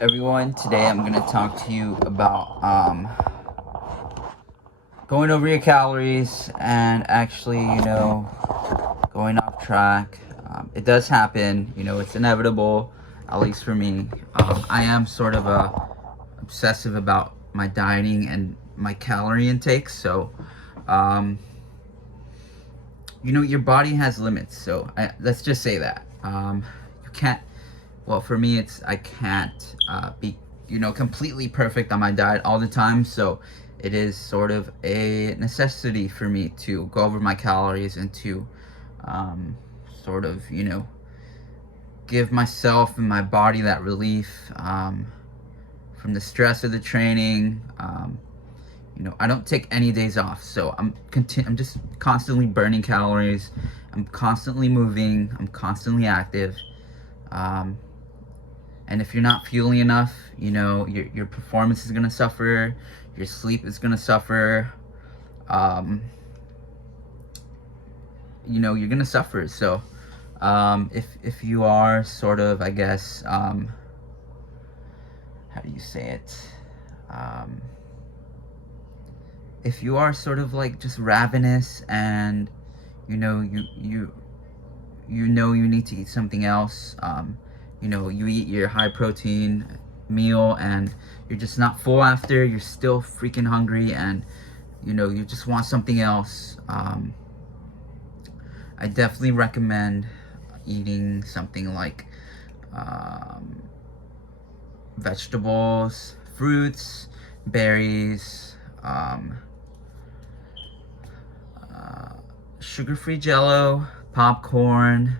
everyone? Today I'm going to talk to you about going over your calories and actually, going off track. It does happen, it's inevitable, at least for me. I am sort of obsessive about my dieting and my calorie intake, so um, your body has limits. So let's just say that you can't. Well, for me, I can't be completely perfect on my diet all the time. So it is sort of a necessity for me to go over my calories and to sort of give myself and my body that relief from the stress of the training. I don't take any days off, so I'm just constantly burning calories. I'm constantly moving. I'm constantly active. And if you're not fueling enough, your performance is gonna suffer. Your sleep is gonna suffer. You're gonna suffer. So, if you are sort of, I guess, how do you say it? If you are sort of like just ravenous and you need to eat something else, you eat your high protein meal and you're just not full after, you're still freaking hungry, and you just want something else, I definitely recommend eating something like vegetables, fruits, berries, sugar-free Jello, popcorn,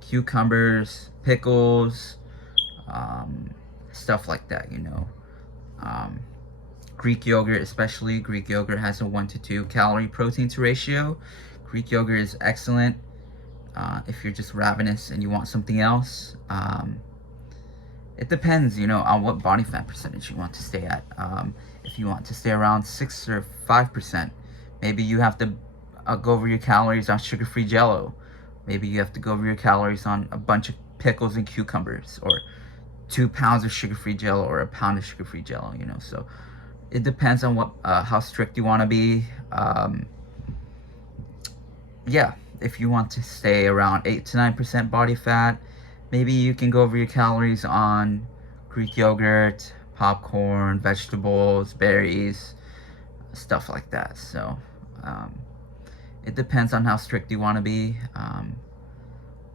cucumbers, pickles, stuff like that. Greek yogurt, especially Greek yogurt, has a 1 to 2 calorie protein to ratio. Greek yogurt is excellent if you're just ravenous and you want something else. It depends, on what body fat percentage you want to stay at. If you want to stay around 6 or 5%, maybe you have to go over your calories on sugar-free Jello. Maybe you have to go over your calories on a bunch of pickles and cucumbers, or 2 pounds of sugar-free Jello, or a pound of sugar-free Jello. So it depends on what how strict you want to be. Yeah, if you want to stay around 8 to 9% body fat, maybe you can go over your calories on Greek yogurt, popcorn, vegetables, berries, stuff like that. So it depends on how strict you want to be.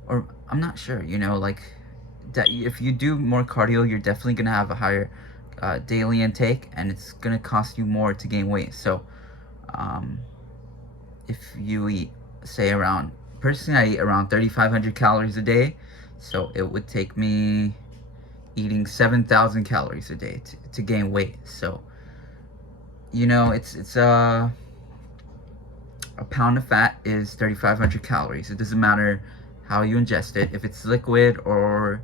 Or I'm not sure, like that if you do more cardio, you're definitely going to have a higher daily intake, and it's going to cost you more to gain weight. So if you eat, say, personally I eat around 3,500 calories a day, so it would take me eating 7,000 calories a day to gain weight. So it's a pound of fat is 3,500 calories. It doesn't matter how you ingest it, if it's liquid or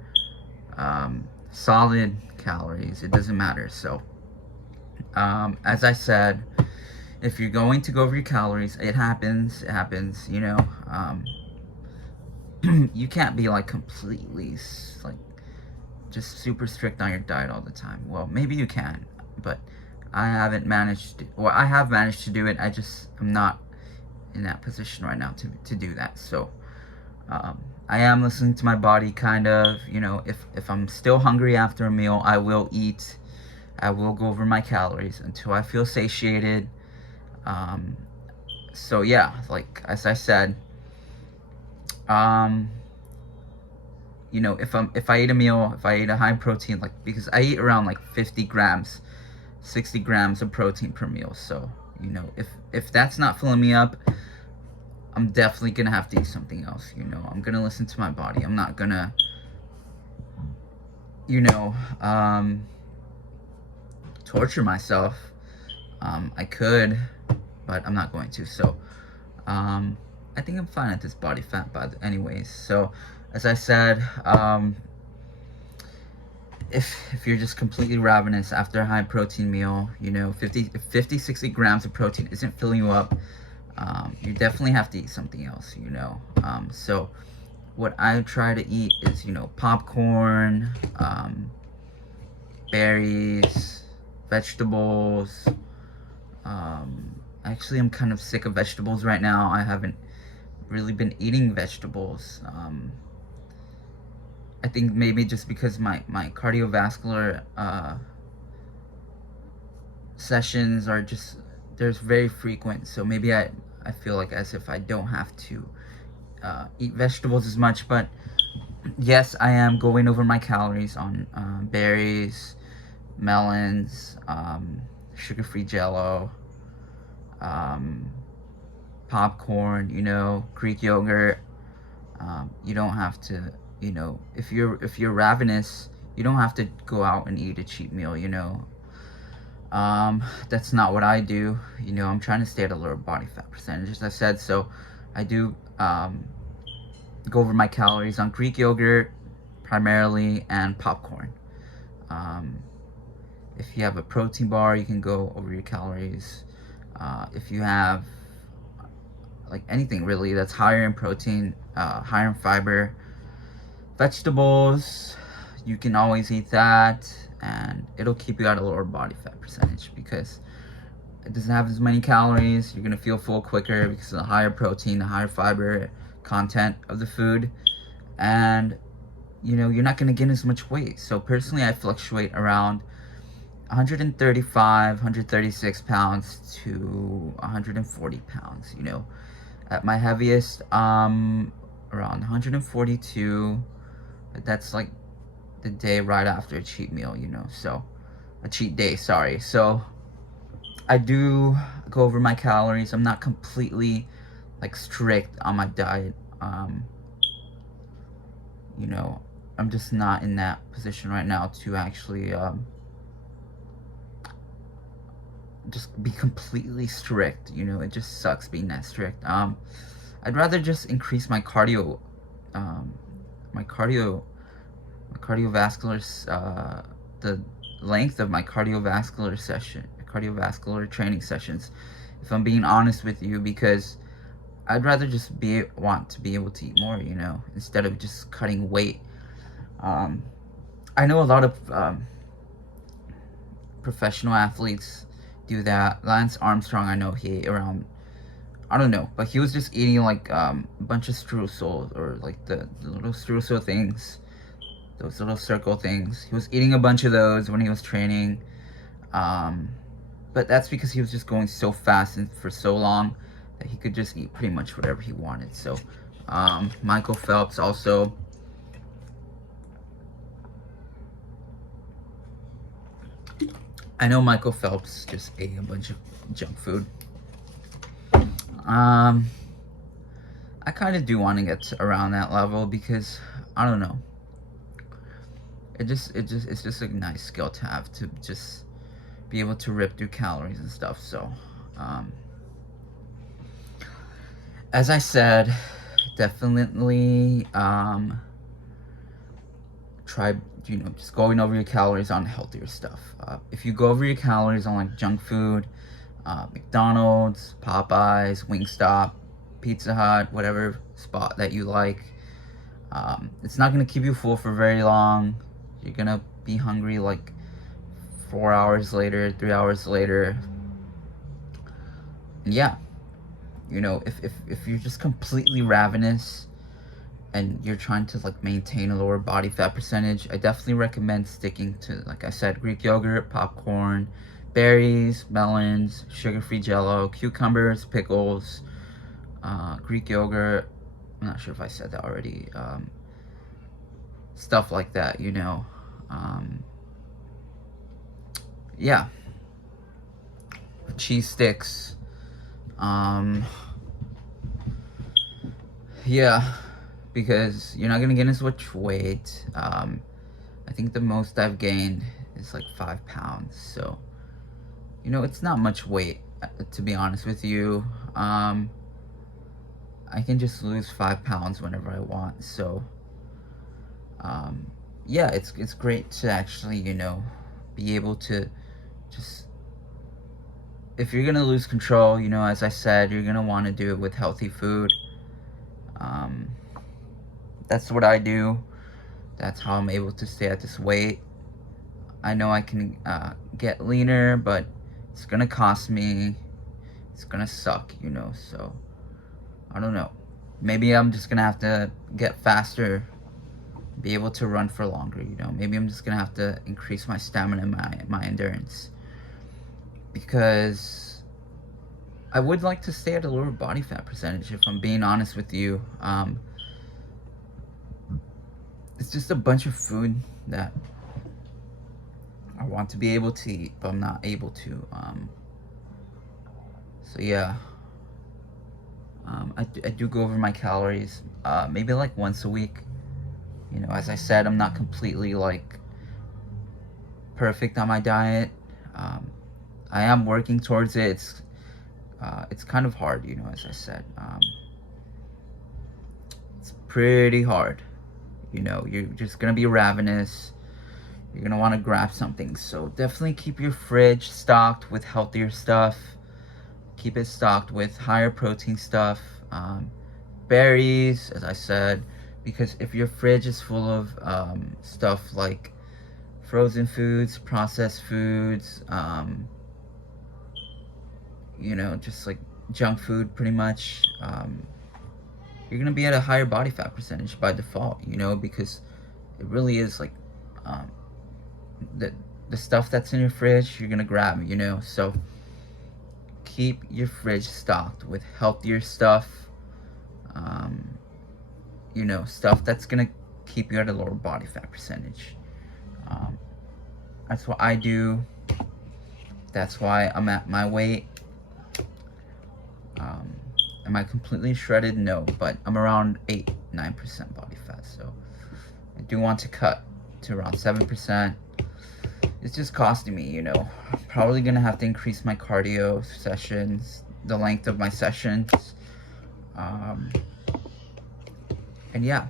solid calories, it doesn't matter. So as I said, if you're going to go over your calories, it happens, you can't be like completely like just super strict on your diet all the time. Well, maybe you can, but I have managed to do it. I'm not in that position right now to do that. So I am listening to my body, kind of. If I'm still hungry after a meal, I will eat. I will go over my calories until I feel satiated. So yeah, like as I said, if I eat a meal, if I eat a high protein, like, because I eat around like 50 grams, 60 grams of protein per meal. So if that's not filling me up, I'm definitely gonna have to eat something else. I'm gonna listen to my body. I'm not gonna torture myself. I could, but I'm not going to. So I think I'm fine at this body fat, but anyways. So as I said, if you're just completely ravenous after a high protein meal, 50 60 grams of protein isn't filling you up, you definitely have to eat something else. So what I try to eat is popcorn, berries, vegetables. Actually, I'm kind of sick of vegetables right now. I haven't really been eating vegetables. I think maybe just because my cardiovascular sessions are just, there's very frequent, so maybe I feel like as if I don't have to eat vegetables as much. But yes, I am going over my calories on berries, melons, sugar-free Jello, popcorn, you know, Greek yogurt. You don't have to, you know, if you're ravenous, you don't have to go out and eat a cheat meal, you know. That's not what I do. You know, I'm trying to stay at a lower body fat percentage, as I said. So I do go over my calories on Greek yogurt primarily and popcorn. If you have a protein bar, you can go over your calories. If you have like anything really that's higher in protein, higher in fiber, vegetables, you can always eat that, and it'll keep you at a lower body fat percentage because it doesn't have as many calories. You're gonna feel full quicker because of the higher protein, the higher fiber content of the food, and you know, you're not gonna gain as much weight. So personally, I fluctuate around 135, 136 pounds to 140 pounds, you know. At my heaviest, around 142, but that's like the day right after a cheat meal, you know, so a cheat day, sorry. So I do go over my calories. I'm not completely like strict on my diet. You know, I'm just not in that position right now to actually just be completely strict, you know. It just sucks being that strict. I'd rather just increase my cardio, my cardiovascular, the length of my cardiovascular training sessions, if I'm being honest with you, because I'd rather just want to be able to eat more, you know, instead of just cutting weight. I know a lot of professional athletes do that. Lance Armstrong, I know he ate around, I don't know, but he was just eating like a bunch of streusel, or like the little streusel things, those little circle things. He was eating a bunch of those when he was training. But that's because he was just going so fast and for so long that he could just eat pretty much whatever he wanted. So Michael Phelps also, I know Michael Phelps just ate a bunch of junk food. I kind of do want to get to around that level because I don't know. It's just a nice skill to have, to just be able to rip through calories and stuff. So, as I said, definitely try, you know, just going over your calories on healthier stuff. If you go over your calories on like junk food, McDonald's, Popeyes, Wingstop, Pizza Hut, whatever spot that you like, it's not gonna keep you full for very long. You're gonna be hungry like 4 hours later, 3 hours later. And yeah, you know, if you're just completely ravenous and you're trying to like maintain a lower body fat percentage, I definitely recommend sticking to, like I said, Greek yogurt, popcorn, berries, melons, sugar-free Jello, cucumbers, pickles, Greek yogurt. I'm not sure if I said that already. Stuff like that, you know. Yeah. Cheese sticks. Yeah, because you're not gonna gain as much weight. I think the most I've gained is like 5 pounds. So, you know, it's not much weight, to be honest with you. I can just lose 5 pounds whenever I want. So, yeah, it's great to actually, you know, be able to just, if you're gonna lose control, you know, as I said, you're gonna want to do it with healthy food. That's what I do. That's how I'm able to stay at this weight. I know I can get leaner, but it's gonna cost me. It's gonna suck, you know. So I don't know. Maybe I'm just gonna have to get faster, be able to run for longer, you know. Maybe I'm just gonna have to increase my stamina and my endurance, because I would like to stay at a lower body fat percentage, if I'm being honest with you. It's just a bunch of food that I want to be able to eat, but I'm not able to. So yeah, I do go over my calories, maybe like once a week. You know, as I said, I'm not completely like perfect on my diet. I am working towards it. It's kind of hard, you know, as I said. It's pretty hard. You know, you're just gonna be ravenous. You're gonna want to grab something. So definitely keep your fridge stocked with healthier stuff. Keep it stocked with higher protein stuff. Berries, as I said, because if your fridge is full of stuff like frozen foods, processed foods, you know, just like junk food pretty much, you're gonna be at a higher body fat percentage by default, you know, because it really is like the stuff that's in your fridge you're gonna grab, you know. So keep your fridge stocked with healthier stuff, you know, stuff that's gonna keep you at a lower body fat percentage. That's what I do. That's why I'm at my weight. Am I completely shredded? No, but I'm around 8-9% body fat, so I do want to cut to around 7%. It's just costing me, you know. I'm probably gonna have to increase my cardio sessions, the length of my sessions, and yeah.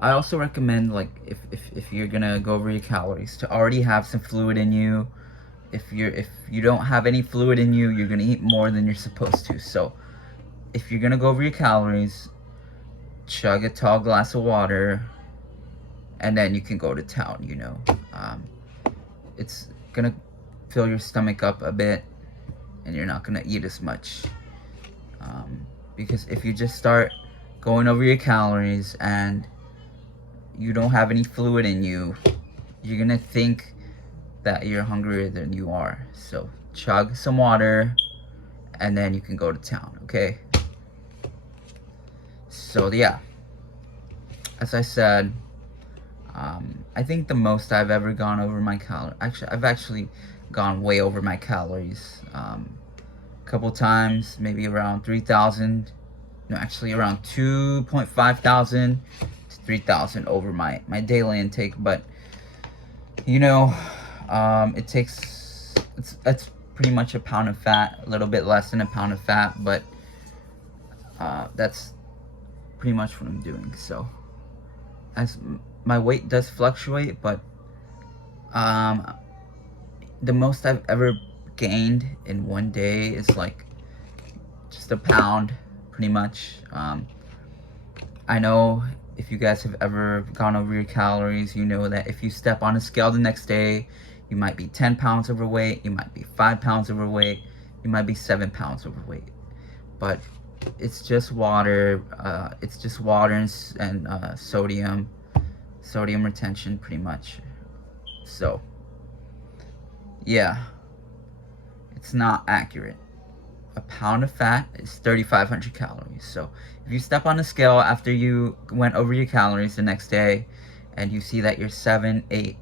I also recommend, like, if you're gonna go over your calories, to already have some fluid in you. If you don't have any fluid in you, you're gonna eat more than you're supposed to. So if you're gonna go over your calories, chug a tall glass of water, and then you can go to town, you know. It's gonna fill your stomach up a bit, and you're not gonna eat as much. Because if you just start going over your calories and you don't have any fluid in you, you're gonna think that you're hungrier than you are. So chug some water, and then you can go to town, okay? So yeah, as I said, I think the most I've ever gone over my calories, I've actually gone way over my calories, a couple times, maybe around 3,000, no, actually around 2.5 thousand to 3,000 over my daily intake. But you know, it takes, that's pretty much a pound of fat, a little bit less than a pound of fat, but that's pretty much what I'm doing. So as my weight does fluctuate, but the most I've ever gained in one day is like just a pound, pretty much. I know if you guys have ever gone over your calories, you know that if you step on a scale the next day, you might be 10 pounds overweight, you might be 5 pounds overweight, you might be 7 pounds overweight. But it's just water, and sodium retention, pretty much. So yeah, it's not accurate. A pound of fat is 3,500 calories. So if you step on a scale after you went over your calories the next day and you see that you're 7, 8,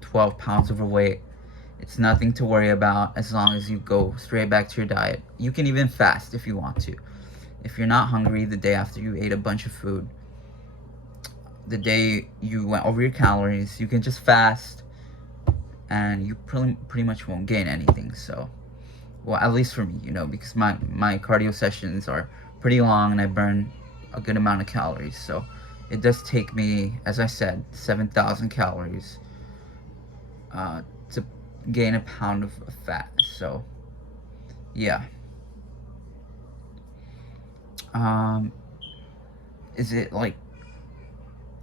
12 pounds overweight, it's nothing to worry about as long as you go straight back to your diet. You can even fast if you want to. If you're not hungry the day after you ate a bunch of food, the day you went over your calories, you can just fast, and you pretty much won't gain anything. So, well, at least for me, you know, because my cardio sessions are pretty long and I burn a good amount of calories. So it does take me, as I said, 7,000 calories to gain a pound of fat. So yeah. Is it like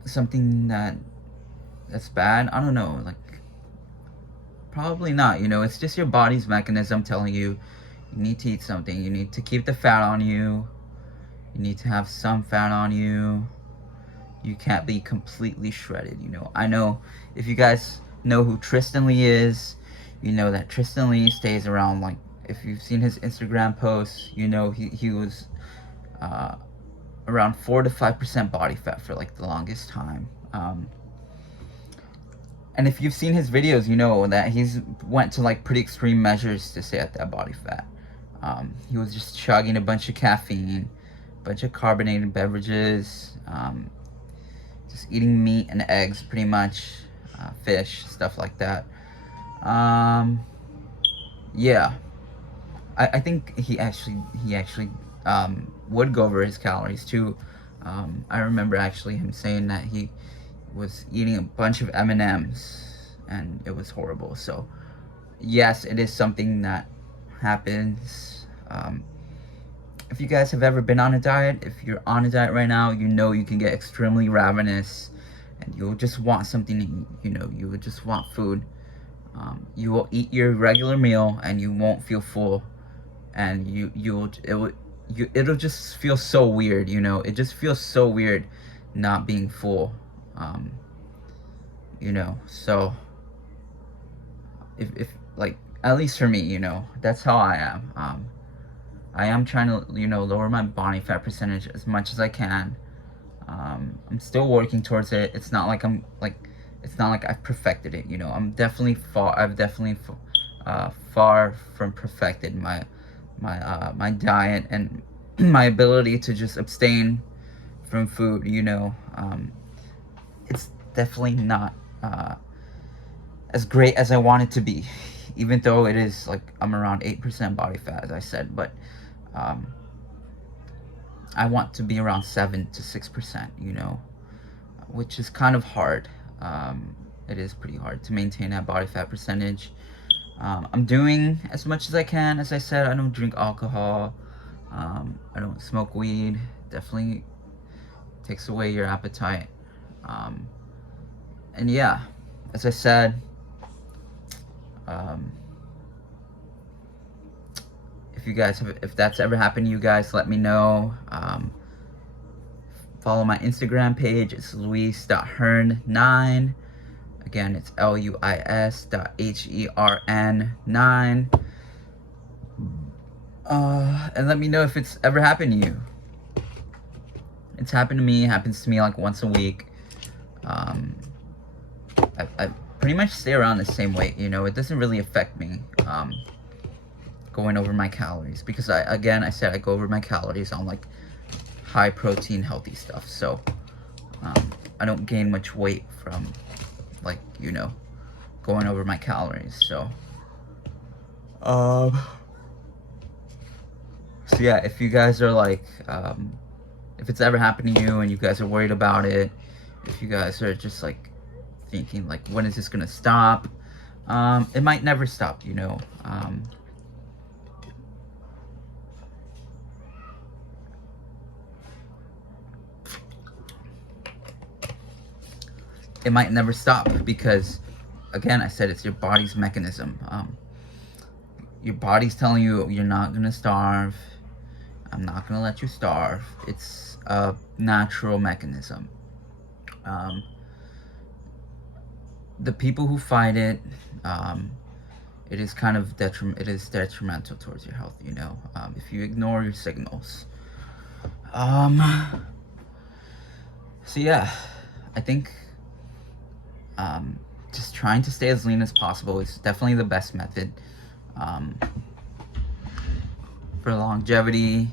something that that's bad? I don't know, like, probably not, you know. It's just your body's mechanism telling you you need to eat something. You need to keep the fat on you. You need to have some fat on you. You can't be completely shredded, you know. I know if you guys know who Tristan Lee is, you know that Tristan Lee stays around, like, if you've seen his Instagram posts, you know he was around 4 to 5% body fat for like the longest time. And if you've seen his videos, you know that he's went to like pretty extreme measures to stay at that body fat. He was just chugging a bunch of caffeine, a bunch of carbonated beverages, just eating meat and eggs pretty much, fish, stuff like that. Yeah, I think he actually would go over his calories too. I remember actually him saying that he was eating a bunch of M&Ms and it was horrible. So yes, it is something that happens. If you guys have ever been on a diet, if you're on a diet right now, you know you can get extremely ravenous and you'll just want something, you know, you would just want food. You will eat your regular meal and you won't feel full, and it'll just feel so weird, you know. It just feels so weird not being full, you know. So if like, at least for me, you know, that's how I am. I am trying to, you know, lower my body fat percentage as much as I can. I'm still working towards it. It's not like it's not like I've perfected it, you know. I've definitely far from perfected my diet and my ability to just abstain from food, you know. It's definitely not as great as I want it to be, even though it is like I'm around 8% body fat, as I said, but I want to be around 7 to 6%, you know, which is kind of hard. It is pretty hard to maintain that body fat percentage. I'm doing as much as I can. As I said, I don't drink alcohol. I don't smoke weed. Definitely takes away your appetite. And yeah, as I said, if that's ever happened to you guys, let me know. Follow my Instagram page. It's Luis.Hern9. Again, it's LUIS.HERN9. And let me know if it's ever happened to you. It's happened to me. It happens to me like once a week. I pretty much stay around the same weight, you know. It doesn't really affect me going over my calories, because I said I go over my calories on like high protein healthy stuff. So I don't gain much weight from, like, you know, going over my calories. So yeah, if you guys are like, if it's ever happened to you and you guys are worried about it, if you guys are just like thinking like, when is this gonna stop, it might never stop, you know. It might never stop because, again, I said it's your body's mechanism. Your body's telling you you're not gonna starve. I'm not gonna let you starve. It's a natural mechanism. The people who fight it, it is kind of detrimental towards your health, you know, if you ignore your signals. So yeah, I think just trying to stay as lean as possible is definitely the best method for longevity.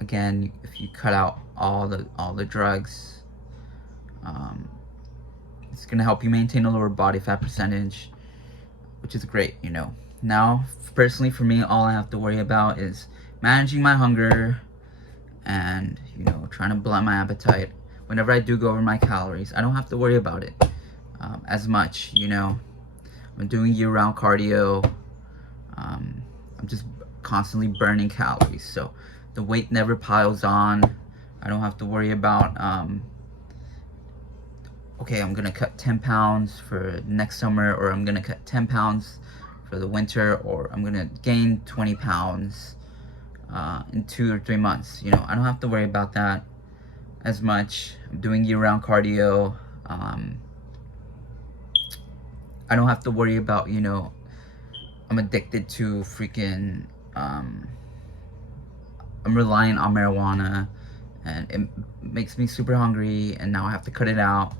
Again, if you cut out all the drugs, it's gonna help you maintain a lower body fat percentage, which is great, you know. Now, personally for me, all I have to worry about is managing my hunger and, you know, trying to blunt my appetite. Whenever I do go over my calories, I don't have to worry about it as much, you know. I'm doing year-round cardio. I'm just constantly burning calories, so the weight never piles on. I don't have to worry about okay, I'm gonna cut 10 pounds for next summer, or I'm gonna cut 10 pounds for the winter, or I'm gonna gain 20 pounds in 2 or 3 months. You know, I don't have to worry about that as much. I'm doing year-round cardio. I don't have to worry about, you know, I'm addicted to freaking, I'm reliant on marijuana, and it makes me super hungry, and now I have to cut it out,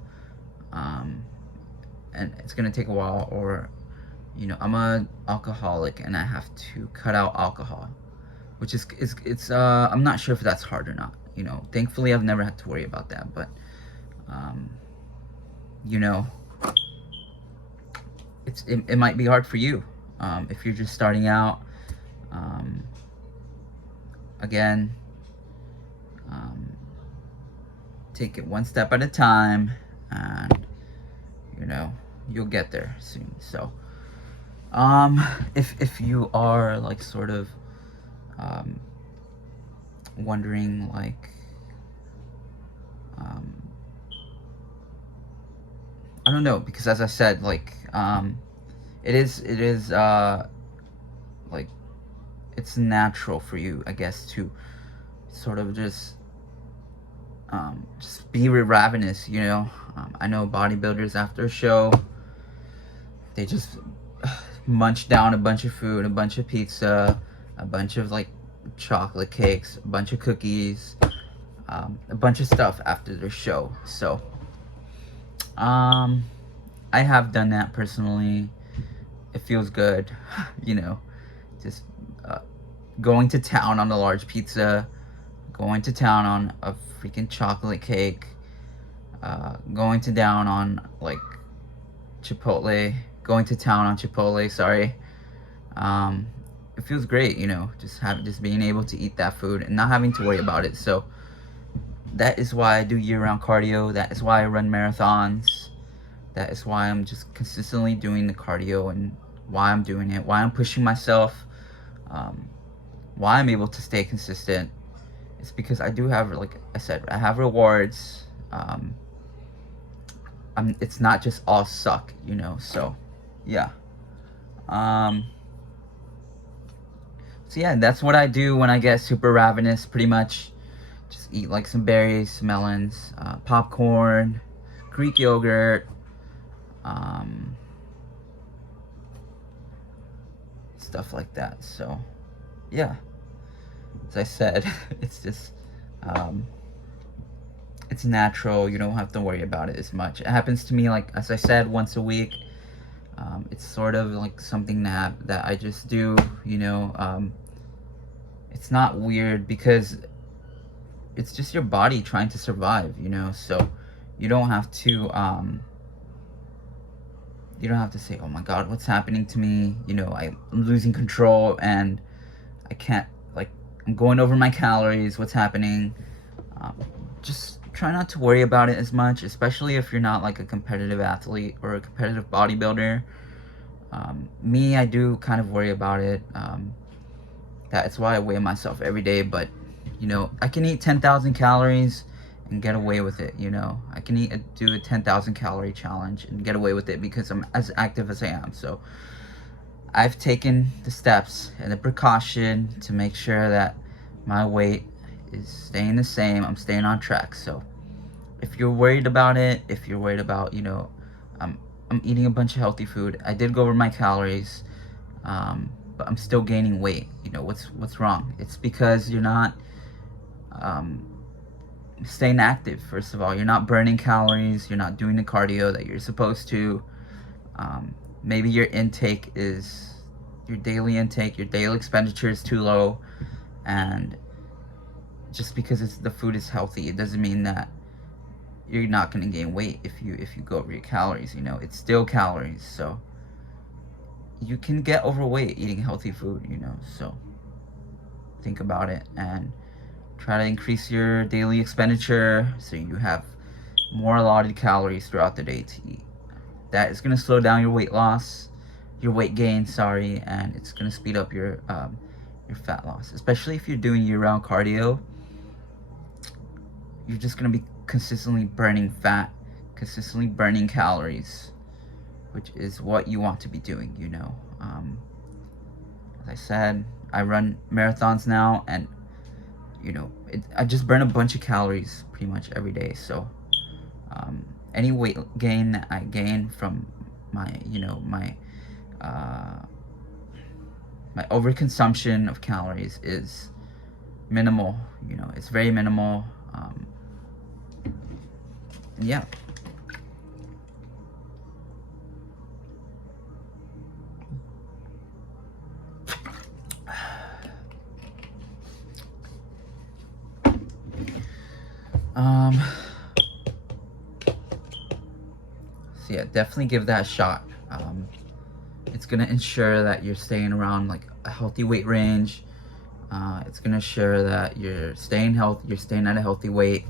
and it's gonna take a while. Or, you know, I'm a alcoholic and I have to cut out alcohol, which is, it's I'm not sure if that's hard or not. You know, thankfully I've never had to worry about that, but you know, it might be hard for you if you're just starting out. Again, take it one step at a time, and you know, you'll get there soon. So if you are like sort of wondering, like, I don't know, because as I said, like, it is like, it's natural for you, I guess, to sort of just be ravenous, you know. I know bodybuilders after a show, they just munch down a bunch of food, a bunch of pizza, a bunch of like chocolate cakes, a bunch of cookies, a bunch of stuff after their show. So I have done that personally. It feels good, you know, just going to town on a large pizza, going to town on a freaking chocolate cake, going to town on like Chipotle, going to town on Chipotle, sorry. It feels great, you know, just being able to eat that food and not having to worry about it. So that is why I do year-round cardio. That is why I run marathons. That is why I'm just consistently doing the cardio, and why I'm doing it, why I'm pushing myself, why I'm able to stay consistent. It's because I do have, like I said, I have rewards. It's not just all suck, you know. So yeah. So yeah, that's what I do when I get super ravenous. Pretty much just eat like some berries, melons, popcorn, Greek yogurt, stuff like that. So yeah, as I said, it's just it's natural. You don't have to worry about it as much. It happens to me, like as I said, once a week. It's sort of like something that I just do, you know. It's not weird because it's just your body trying to survive, you know. So you don't have to say, oh my god, what's happening to me, you know, I'm losing control and I can't, like, I'm going over my calories, what's happening. Just try not to worry about it as much, especially if you're not like a competitive athlete or a competitive bodybuilder. Me, I do kind of worry about it. That's why I weigh myself every day. But you know, I can eat 10,000 calories and get away with it. You know, I can do a 10,000 calorie challenge and get away with it because I'm as active as I am. So I've taken the steps and the precaution to make sure that my weight is staying the same. I'm staying on track. So if you're worried about it, if you're worried about, you know, I'm eating a bunch of healthy food, I did go over my calories, but I'm still gaining weight. You know, what's wrong? It's because you're not staying active. First of all, you're not burning calories, you're not doing the cardio that you're supposed to. Maybe your daily intake, your daily expenditure is too low, and just because the food is healthy, it doesn't mean that you're not going to gain weight if you go over your calories. You know, it's still calories. So you can get overweight eating healthy food, you know. So think about it and try to increase your daily expenditure so you have more allotted calories throughout the day to eat. That is going to slow down your weight loss, your weight gain, sorry, and it's going to speed up your fat loss. Especially if you're doing year-round cardio, you're just going to be consistently burning fat, consistently burning calories, which is what you want to be doing, you know. As I said, I run marathons now, and you know, I just burn a bunch of calories pretty much every day. So any weight gain that I gain from my, you know, my overconsumption of calories is minimal. You know, it's very minimal. And yeah. So yeah, definitely give that a shot. It's gonna ensure that you're staying around like a healthy weight range. It's gonna ensure that you're staying healthy, you're staying at a healthy weight.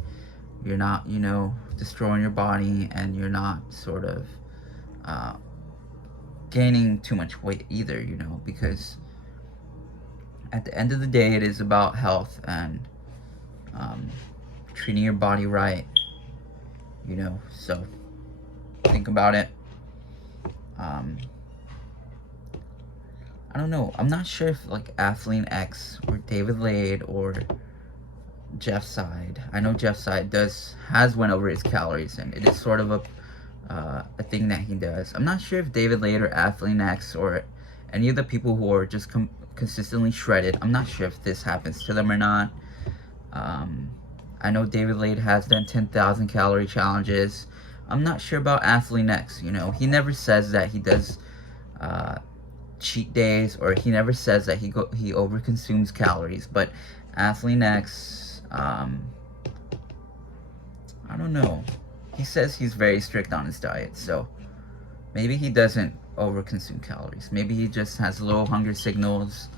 You're not, you know, destroying your body, and you're not sort of gaining too much weight either, you know, because at the end of the day, it is about health and treating your body right, you know. So think about it. I don't know. I'm not sure if like Athlean X or David Lade or Jeff Side. I know Jeff Side has went over his calories, and it is sort of a thing that he does. I'm not sure if David Lade or Athlean X or any of the people who are just consistently shredded, I'm not sure if this happens to them or not. I know David Lade has done 10,000 calorie challenges. I'm not sure about Athlean X. You know, he never says that he does cheat days, or he never says that he overconsumes calories. But Athlean X, I don't know. He says he's very strict on his diet, so maybe he doesn't overconsume calories. Maybe he just has low hunger signals,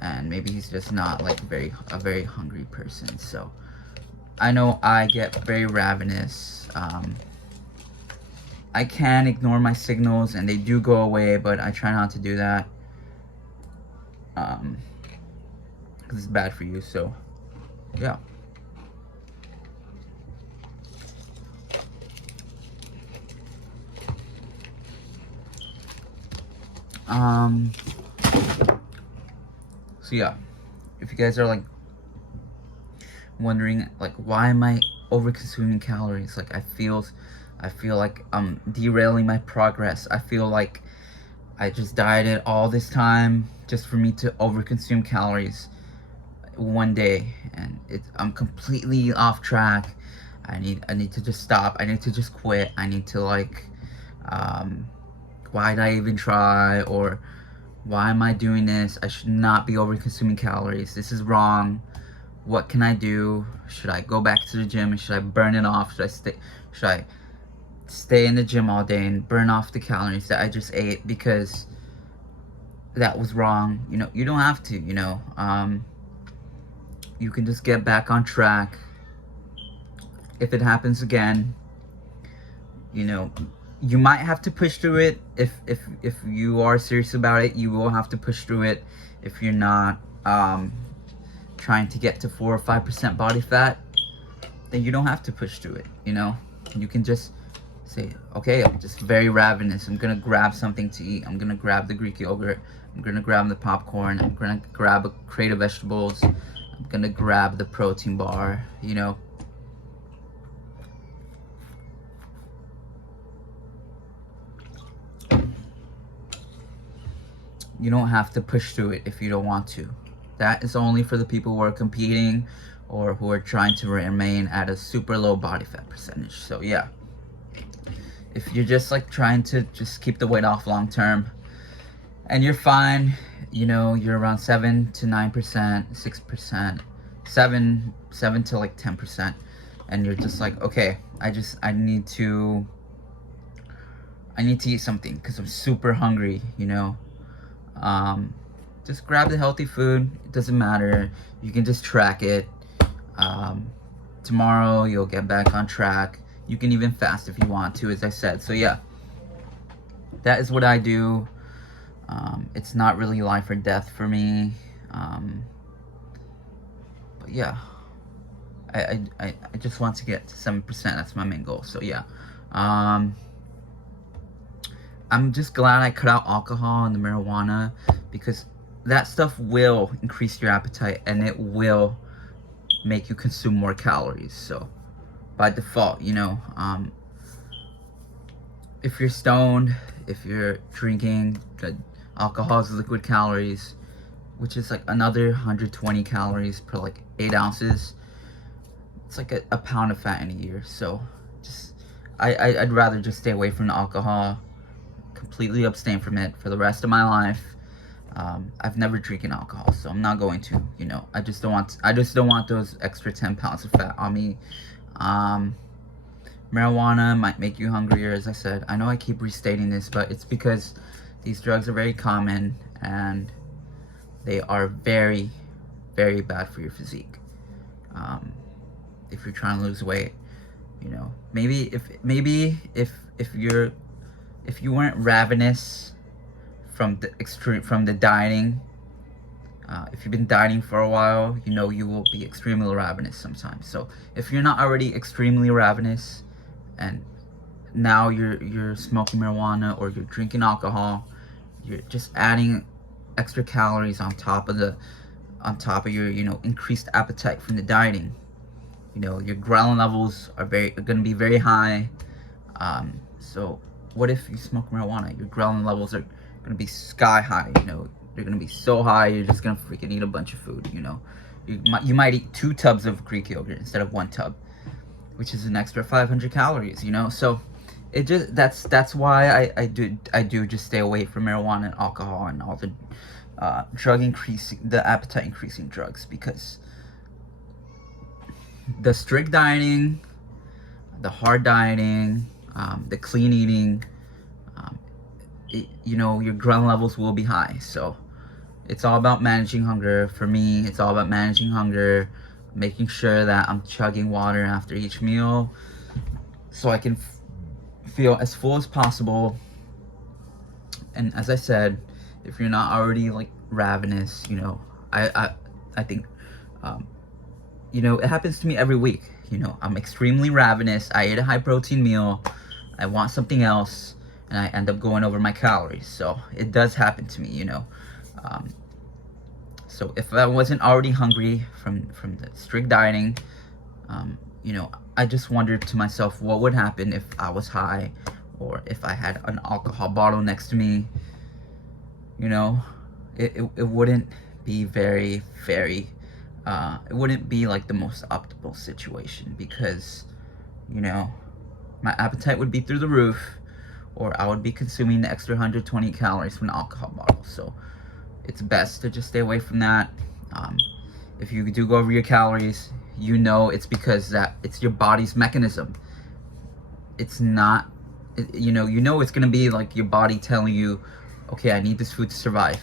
and maybe he's just not like a very hungry person. So I know I get very ravenous. I can ignore my signals, and they do go away, but I try not to do that because it's bad for you. So yeah. So yeah, if you guys are like wondering like, why am I over consuming calories, like I feel like I'm derailing my progress. I feel like I just dieted all this time just for me to over consume calories one day, and I'm completely off track. I need to just stop. I need to just quit. I need to like why did I even try, or why am I doing this? I should not be over consuming calories. This is wrong. What can I do? Should I go back to the gym, and should I burn it off? Should I stay in the gym all day and burn off the calories that I just ate because that was wrong? You know, you don't have to, you know. You can just get back on track. If it happens again, you know, you might have to push through it. If you are serious about it, you will have to push through it. If you're not trying to get to 4 or 5% body fat, then you don't have to push through it, you know. You can just say, okay, I'm just very ravenous. I'm gonna grab something to eat. I'm gonna grab the Greek yogurt. I'm gonna grab the popcorn. I'm gonna grab a crate of vegetables. I'm gonna grab the protein bar, you know. You don't have to push through it if you don't want to. That is only for the people who are competing or who are trying to remain at a super low body fat percentage. So yeah, if you're just like trying to just keep the weight off long term and you're fine, you know, you're around 7 to 9%, 6%, 7 to like 10%, and you're just like, okay, I need to eat something because I'm super hungry, you know. Just grab the healthy food. It doesn't matter. You can just track it. Tomorrow you'll get back on track. You can even fast if you want to, as I said. So yeah, that is what I do. It's not really life or death for me. But yeah, I just want to get to 7%. That's my main goal. So yeah, Um, I'm just glad I cut out alcohol and the marijuana, because that stuff will increase your appetite and it will make you consume more calories. So by default, if you're stoned, if you're drinking, the alcohol is liquid calories, which is like another 120 calories per like 8 ounces. It's like a pound of fat in a year. So just I'd rather just stay away from the alcohol, completely abstain from it for the rest of my life. I've never drinking alcohol, so I'm not going to. I just don't want those extra 10 pounds of fat on me. Marijuana might make you hungrier, as I said. I know I keep restating this, but it's because these drugs are very common and they are very, very bad for your physique. If you're trying to lose weight, maybe if you weren't ravenous from the dieting, if you've been dieting for a while, you will be extremely ravenous sometimes. So if you're not already extremely ravenous, and now you're smoking marijuana or you're drinking alcohol, you're just adding extra calories on top of your increased appetite from the dieting. Your ghrelin levels are going to be very high. So what if you smoke marijuana? Your ghrelin levels are going to be sky high. They're going to be so high, you're just going to freaking eat a bunch of food. You might eat 2 tubs of Greek yogurt instead of 1 tub, which is an extra 500 calories. So that's why I do just stay away from marijuana and alcohol and all the the appetite increasing drugs, because the strict dieting, the hard dieting, the clean eating, your ghrelin levels will be high. So it's all about managing hunger. For me, it's all about managing hunger, making sure that I'm chugging water after each meal so I can feel as full as possible. And as I said, if you're not already like ravenous, I think it happens to me every week. I'm extremely ravenous. I ate a high protein meal, I want something else, and I end up going over my calories. So it does happen to me. So if I wasn't already hungry from the strict dieting, I just wondered to myself, what would happen if I was high, or if I had an alcohol bottle next to me. It wouldn't be very, very, it wouldn't be like the most optimal situation, because, my appetite would be through the roof, or I would be consuming the extra 120 calories from the alcohol bottle. So it's best to just stay away from that. If you do go over your calories, it's because it's your body's mechanism. It's not, it's going to be like your body telling you, okay, I need this food to survive.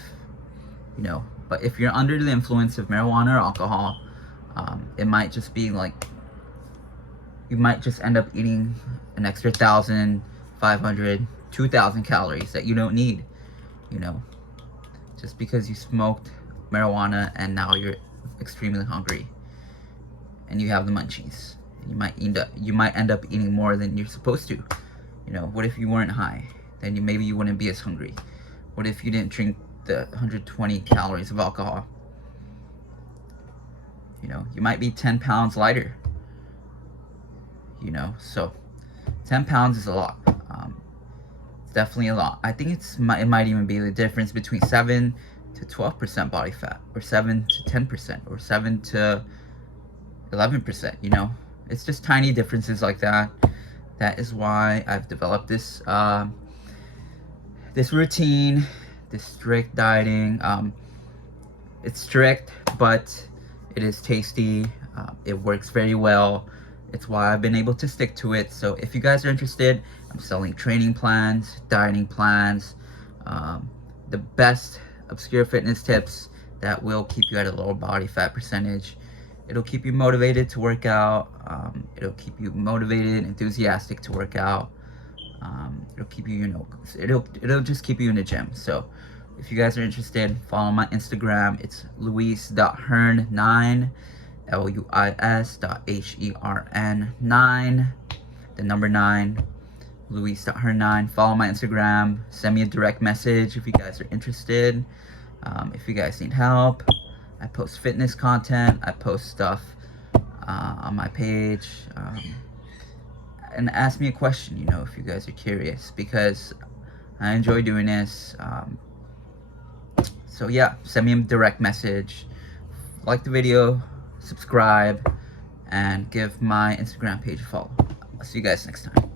But if you're under the influence of marijuana or alcohol, it might just be like, you might just end up eating an extra 1,500, 2,000 calories that you don't need, just because you smoked marijuana and now you're extremely hungry and you have the munchies. You might end up eating more than you're supposed to. What if you weren't high? Then maybe you wouldn't be as hungry. What if you didn't drink the 120 calories of alcohol? You might be 10 pounds lighter. So 10 pounds is a lot. It's definitely a lot. I think it might even be the difference between 7 to 12% body fat, or 7 to 10%, or 7 to 11%. It's just tiny differences like that. That is why I've developed this this routine, this strict dieting. It's strict, but it is tasty. It works very well. It's why I've been able to stick to it. So if you guys are interested, I'm selling training plans, dieting plans, the best obscure fitness tips that will keep you at a lower body fat percentage. It'll keep you motivated to work out. It'll keep you motivated, enthusiastic to work out. It'll keep you, it'll just keep you in the gym. So if you guys are interested, follow my Instagram. It's luis.hern9, luis.hern9, the number 9. Luis.her9. Follow my Instagram. Send me a direct message if you guys are interested. If you guys need help, I post fitness content. I post stuff on my page. And ask me a question, you know, if you guys are curious, because I enjoy doing this. So yeah, send me a direct message, like the video, subscribe, and give my Instagram page a follow. I'll see you guys next time.